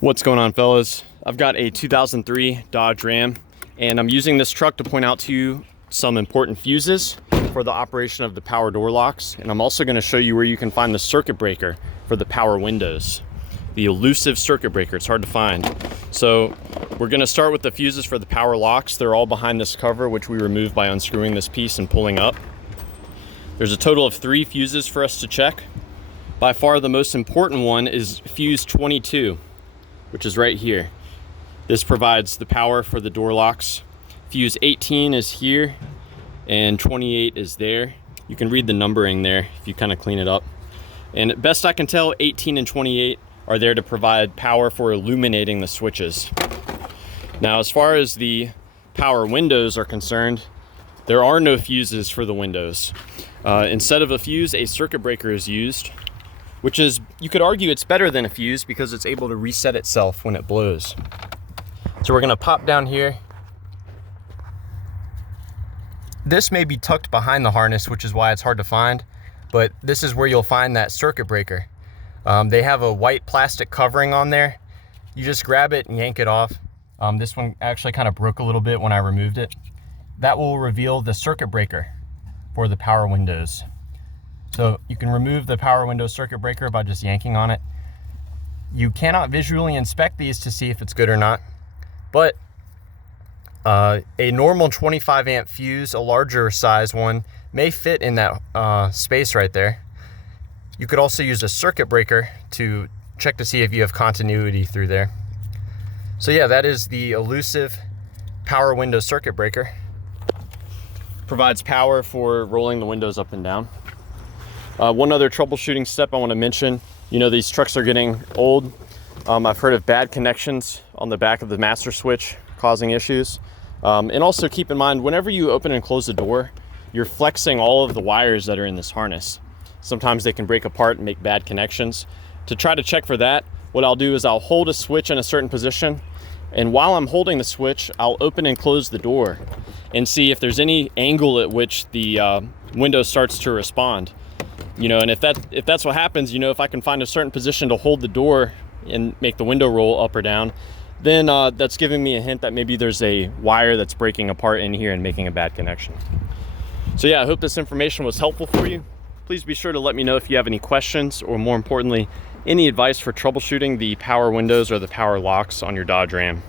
What's going on, fellas? I've got a 2003 Dodge Ram, and I'm using this truck to point out to you some important fuses for the operation of the power door locks. And I'm also going to show you where you can find the circuit breaker for the power windows. The elusive circuit breaker, it's hard to find. So we're going to start with the fuses for the power locks. They're all behind this cover, which we removed by unscrewing this piece and pulling up. There's a total of 3 fuses for us to check. By far the most important one is fuse 22. Which is right here. This provides the power for the door locks. Fuse 18 is here and 28 is there. You can read the numbering there if you kind of clean it up. And best I can tell, 18 and 28 are there to provide power for illuminating the switches. Now, as far as the power windows are concerned, there are no fuses for the windows. Instead of a fuse, a circuit breaker is used, which is, you could argue it's better than a fuse because it's able to reset itself when it blows. So we're gonna pop down here. This may be tucked behind the harness, which is why it's hard to find, but this is where you'll find that circuit breaker. They have a white plastic covering on there. You just grab it and yank it off. This one actually kind of broke a little bit when I removed it. That will reveal the circuit breaker for the power windows. So you can remove the power window circuit breaker by just yanking on it. You cannot visually inspect these to see if it's good or not, but a normal 25 amp fuse, a larger size one, may fit in that space right there. You could also use a circuit breaker to check to see if you have continuity through there. So yeah, that is the elusive power window circuit breaker. Provides power for rolling the windows up and down. One other troubleshooting step I want to mention, you know, these trucks are getting old. I've heard of bad connections on the back of the master switch causing issues. And also keep in mind, whenever you open and close the door, you're flexing all of the wires that are in this harness. Sometimes they can break apart and make bad connections. To try to check for that, what I'll do is I'll hold a switch in a certain position, and while I'm holding the switch, I'll open and close the door and see if there's any angle at which the window starts to respond. You know, and if that's what happens, you know, if I can find a certain position to hold the door and make the window roll up or down, then that's giving me a hint that maybe there's a wire that's breaking apart in here and making a bad connection. So yeah, I hope this information was helpful for you. Please be sure to let me know if you have any questions, or more importantly, any advice for troubleshooting the power windows or the power locks on your Dodge Ram.